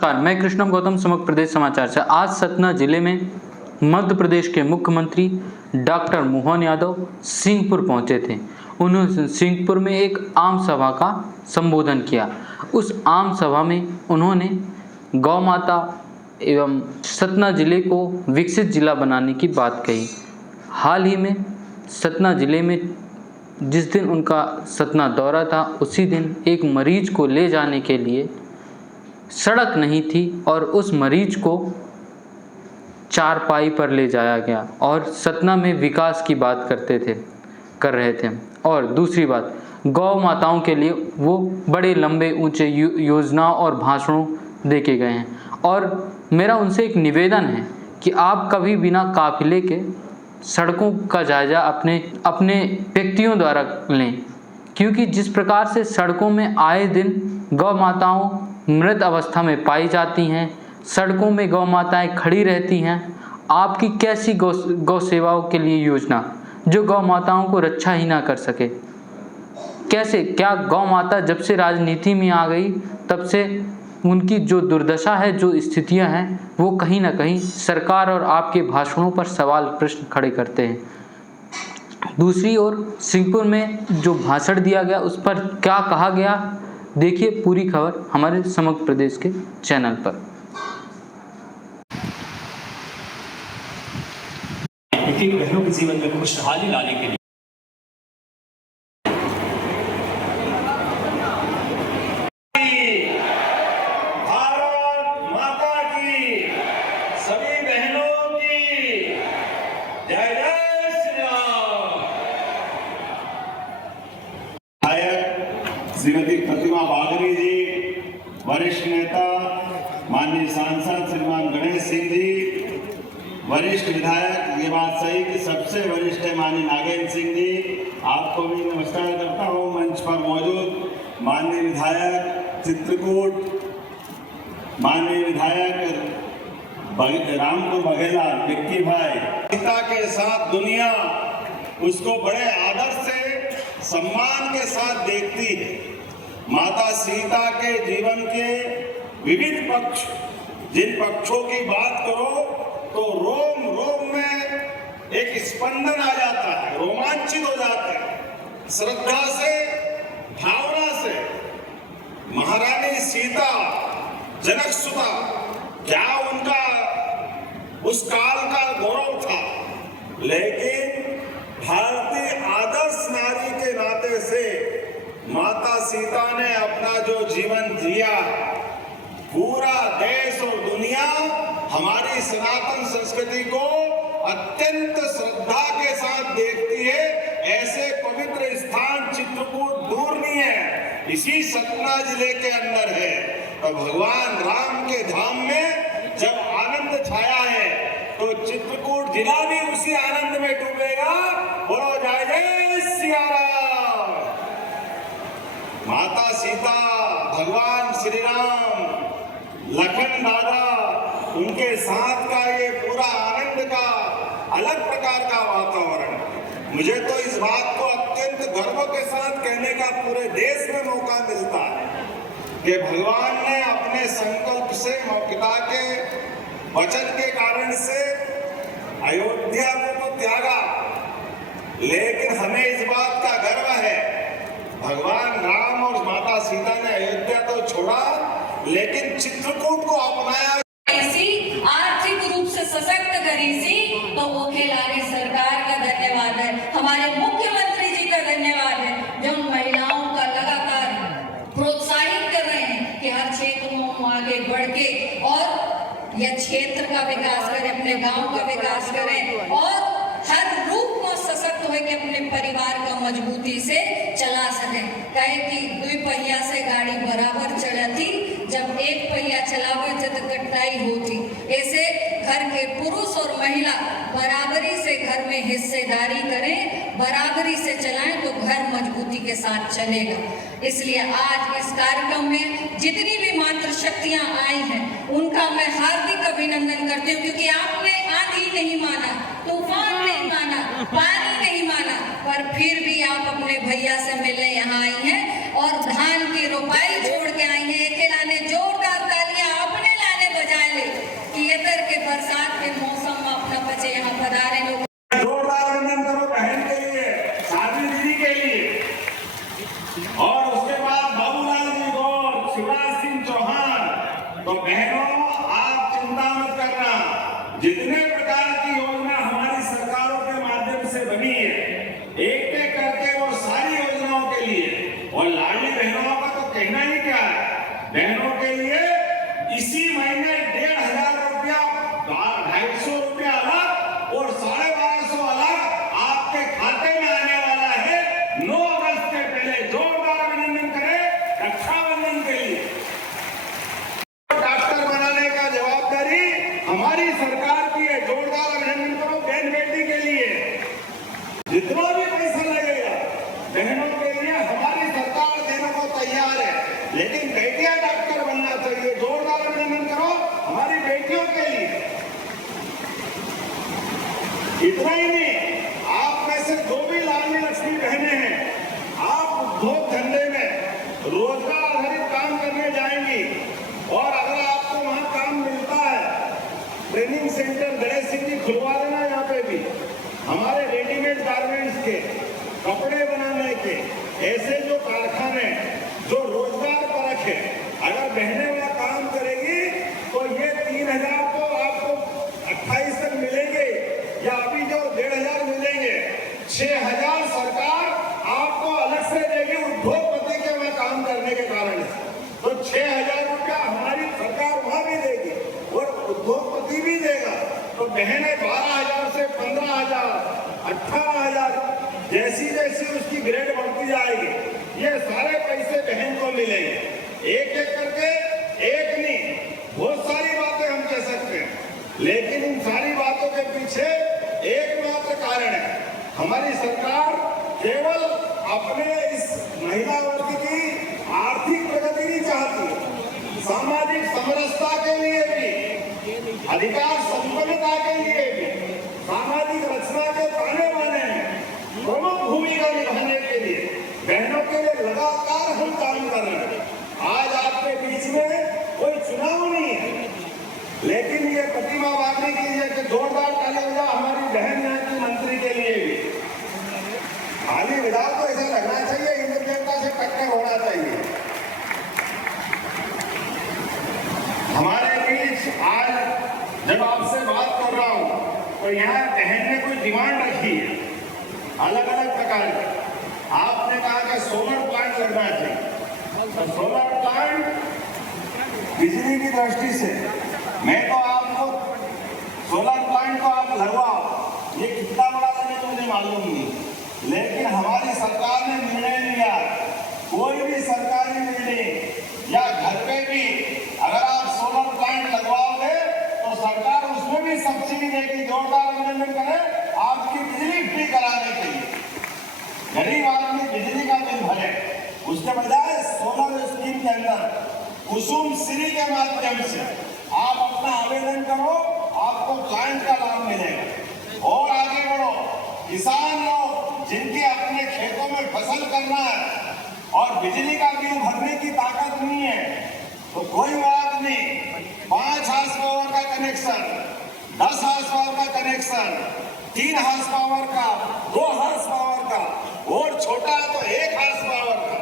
नमस्कार, मैं कृष्णम गौतम समग्र प्रदेश समाचार से। आज सतना जिले में मध्य प्रदेश के मुख्यमंत्री डॉक्टर मोहन यादव सिंहपुर पहुंचे थे। उन्होंने सिंहपुर में एक आम सभा का संबोधन किया। उस आम सभा में उन्होंने गौ माता एवं सतना जिले को विकसित जिला बनाने की बात कही। हाल ही में सतना जिले में जिस दिन उनका सतना दौरा था, उसी दिन एक मरीज को ले जाने के लिए सड़क नहीं थी और उस मरीज को चारपाई पर ले जाया गया और सतना में विकास की बात कर रहे थे। और दूसरी बात, गौ माताओं के लिए वो बड़े लंबे ऊंचे योजनाओं और भाषणों देके गए हैं। और मेरा उनसे एक निवेदन है कि आप कभी बिना काफिले के सड़कों का जायजा अपने व्यक्तियों द्वारा लें, क्योंकि जिस प्रकार से सड़कों में आए दिन गौ माताओं मृत अवस्था में पाई जाती हैं, सड़कों में गौ माताएं खड़ी रहती हैं, आपकी कैसी गौ सेवाओं के लिए योजना जो गौ माताओं को रक्षा ही ना कर सके? कैसे? क्या गौ माता जब से राजनीति में आ गई तब से उनकी जो दुर्दशा है, जो स्थितियां हैं, वो कहीं ना कहीं सरकार और आपके भाषणों पर सवाल प्रश्न खड़े करते हैं। दूसरी ओर सिंहपुर में जो भाषण दिया गया उस पर क्या कहा गया, देखिए पूरी खबर हमारे समग्र प्रदेश के चैनल पर। क्योंकि बहनों के जीवन में खुशहाली लाने के लिए भारत माता की, सभी बहनों की जय जय श्री राम। श्रीमती प्रतिमा बागरी जी, वरिष्ठ नेता माननीय सांसद श्रीमान गणेश सिंह जी, वरिष्ठ विधायक, ये बात सही कि सबसे वरिष्ठ है माननीय नागेंद्र सिंह जी, आपको भी नमस्कार करता हूँ। मंच पर मौजूद माननीय विधायक चित्रकूट, माननीय विधायक रामपुर बघेला, विक्की भाई, पिता के साथ दुनिया उसको बड़े आदर से सम्मान के साथ देखती है। माता सीता के जीवन के विविध पक्ष, जिन पक्षों की बात करो तो रोम रोम में एक स्पंदन आ जाता है, रोमांचित हो जाता है। श्रद्धा से, भावना से महारानी सीता, जनक सुता, क्या उनका उस काल का गौरव था। लेकिन भारतीय आदर्श नारी के नाते से माता सीता ने अपना जो जीवन जिया, पूरा देश और दुनिया हमारी सनातन संस्कृति को अत्यंत श्रद्धा के साथ देखती है। ऐसे पवित्र स्थान चित्रकूट दूर नहीं है, इसी सतना जिले के अंदर है। तो भगवान राम के धाम में जब आनंद छाया है तो चित्रकूट जिला भी उसी आनंद में डूबेगा। बोलो जय जय सिया राम। माता सीता, भगवान श्री राम, लखन दादा, उनके साथ का ये पूरा आनंद का अलग प्रकार का वातावरण। मुझे तो इस बात को अत्यंत गर्व के साथ कहने का पूरे देश में मौका मिलता है कि भगवान ने अपने संकल्प से, पिता के वचन के कारण से अयोध्या को तो त्यागा, लेकिन हमें इस बात का गर्व है भगवान राम और माता सीता ने अयोध्या तो छोड़ा, लेकिन चित्रकूट को अपनाया। आर्थिक रूप से सशक्त करी सी, तो वो खिलाड़ी सरकार का धन्यवाद है, हमारे मुख्यमंत्री जी का धन्यवाद है, जो महिलाओं का लगातार प्रोत्साहित कर रहे हैं कि हर क्षेत्र में आगे बढ़ के और यह क्षेत्र का विकास करें, अपने गांव का विकास करें और हर रूप में सशक्त होकर अपने परिवार का मजबूती से चला सके। कहे कि दुई पहिया से गाड़ी बराबर चलती, जब एक पहिया चलावे तो कटाई होती। ऐसे घर के पुरुष और महिला बराबरी से घर में हिस्सेदारी करें, बराबरी से चलाएं तो घर मजबूती के साथ चलेगा। इसलिए आज इस कार्यक्रम में जितनी भी मातृशक्तियां आई हैं उनका मैं हार्दिक अभिनंदन करती हूँ, क्योंकि आपने आंधी नहीं माना, तूफान नहीं माना, पानी नहीं माना, पर फिर भी आप अपने भैया से मिलने यहाँ आई हैं और धान की रोपाई छोड़ के आई हैं। खिलाने जोरदार तालियां अपने से बनी है, एक एक करके वो सारी योजनाओं के लिए, और लाडली बहनों का तो कहना ही क्या है, बहनों के लिए इसी महीने 1,500 रुपया, 250 रुपया अलग और 1250 अलग आपके खाते में आने वाला है 9 अगस्त के पहले। जोरदार अभिनंदन करें रक्षाबंधन के लिए। डॉक्टर बनाने का जवाबदारी हमारी सरकार की है। जोरदार अभिनंदन करो बहन बेटी के लिए। जितना भी पैसा लगेगा बहनों के लिए हमारी सरकार देने को तैयार है, लेकिन बेटियां डॉक्टर बनना चाहिए। जोरदार अभिनंदन करो हमारी बेटियों के लिए। इतना ही नहीं, आप में से जो भी लाडली लक्ष्मी बहनें हैं, आप उद्योग धंधे में रोजगार आधारित काम करने जाएंगी, और अगर आपको वहां काम मिलता है, ट्रेनिंग सेंटर गणेश सिंह जी खुलवा देना। यहाँ पे भी हमारे रेडीमेड गारमेंट्स के, कपड़े बनाने के ऐसे जो कारखाने जो रोजगार परख है, अगर बहनें वहां काम करेगी तो ये 3,000 तो आपको 28 तक मिलेंगे, या अभी जो 1,500 मिलेंगे, 6,000 सरकार आपको अलग से देगी उद्योगपति के वहां काम करने के कारण। तो 6,000 रुपया हमारी सरकार वहां भी देगी और उद्योगपति भी देगा। तो बहनें 12,000 से 15,000, 18,000 जैसी जैसी उसकी ग्रेड बढ़ती जाएगी, ये सारे पैसे बहन को मिलेंगे। एक एक करके, एक नहीं, बहुत सारी बातें हम कह सकते हैं, लेकिन इन सारी बातों के पीछे एकमात्र कारण है, हमारी सरकार केवल अपने इस महिला वर्ग की आर्थिक प्रगति नहीं चाहती, सामाजिक समरसता के लिए भी, अधिकार संपन्नता के लिए भी, सामाजिक रचना के ताने बाने में प्रमुख भूमिका निभाने के लिए बहनों के लिए लगातार हम काम कर रहे हैं। आज आपके बीच में कोई चुनाव नहीं है, लेकिन ये प्रतिमा बांटने के लिए कि जोरदार ताली बजा हमारी बहन यहाँ की मंत्री के लिए भी। खाली विधान तो ऐसा लगना चाहिए, इंद्र देवता से टक्कर होना चाहिए। हमारे बीच आज जब आपसे बात कर रहा हूं तो यहाँ बहन ने कोई डिमांड रखी है अलग अलग प्रकार की। आपने कहा कि सोलर प्लांट लगना चाहिए, तो सोलर प्लांट बिजली की दृष्टि से मैं तो आपको सोलर प्लांट तो आप लगवाओ, ये कितना बड़ा लगे मुझे मालूम नहीं, लेकिन हमारी सरकार ने निर्णय लिया, कोई भी सरकारी बिल्डिंग या घर पे भी अगर आप सोलर प्लांट लगवाओगे तो सरकार उसमें भी सब्सिडी देगी। जोरदार अभिनंदन करें आपकी बिजली फ्री कराने के लिए। गरीब आदमी बिजली का बिल भरे, उसके बजाय सोलर स्कीम के अंदर कुसुम श्री के माध्यम से आप अपना आवेदन करो, आपको प्लांट का लाभ मिलेगा। और आगे बढ़ो, किसान लोग जिनके अपने खेतों में फसल करना है और बिजली का बिल भरने की ताकत नहीं है, तो कोई बात नहीं, 5 हार्स पावर का कनेक्शन, 10 हार्स पावर का कनेक्शन, 3 हार्स पावर का, 2 हार्स पावर का, और छोटा तो 1 हार्स पावर का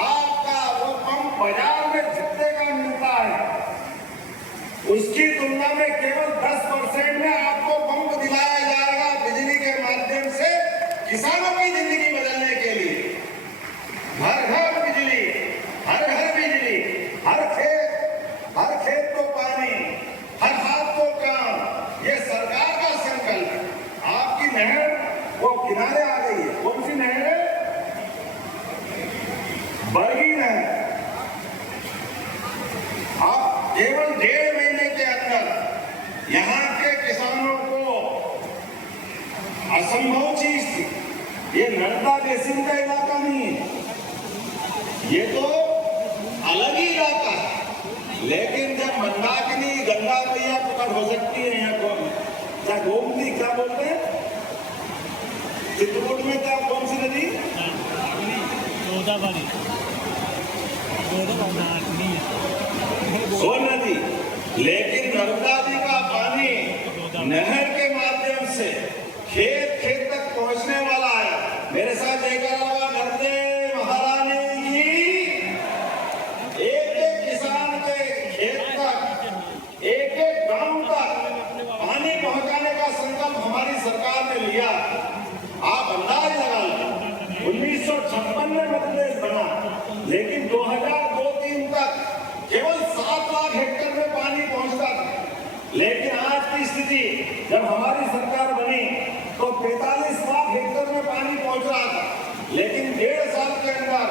आपका वो पंप बाजार में जितने का मिलता है उसकी तुलना में केवल 10% में आपको पंप दिलाया जाएगा बिजली के माध्यम से। किसानों की जिंदगी बदलने के लिए घर घर बिजली, हर घर बिजली, हर खेत को पानी, हर हाथ को काम, ये सरकार का संकल्प है। आपकी नहर वो किनारे आ गई है। कौन सी नहर है? बरगी नहर। आप केवल 1.5 महीने के अंदर यहाँ के किसानों को असंभव चीज थी, ये नर्मदा बेसिन का इलाका नहीं है, ये तो अलग ही इलाका है, लेकिन जब मंदाकिनी गंगा मैया प्रकट हो सकती है यहाँ को, क्या गोमती क्या बोलते हैं चित्रकूट में, क्या कौन सी नदी? गोदावरी, सोन नदी। लेकिन नर्मदा जी का पानी नहर के माध्यम से खेत खेत तक पहुंचने वाला है। मेरे साथ देखा होगा नर्मदे महारानी की, एक एक किसान के खेत तक, एक एक गांव तक पानी पहुंचाने का संकल्प हमारी सरकार ने लिया। में मध्य प्रदेश बना, लेकिन 2002-03 तक केवल 7 लाख हेक्टेयर में पानी पहुंचता था। लेकिन आज की स्थिति जब हमारी सरकार बनी तो 45 लाख हेक्टेयर में पानी पहुंच रहा था, लेकिन 1.5 साल के अंदर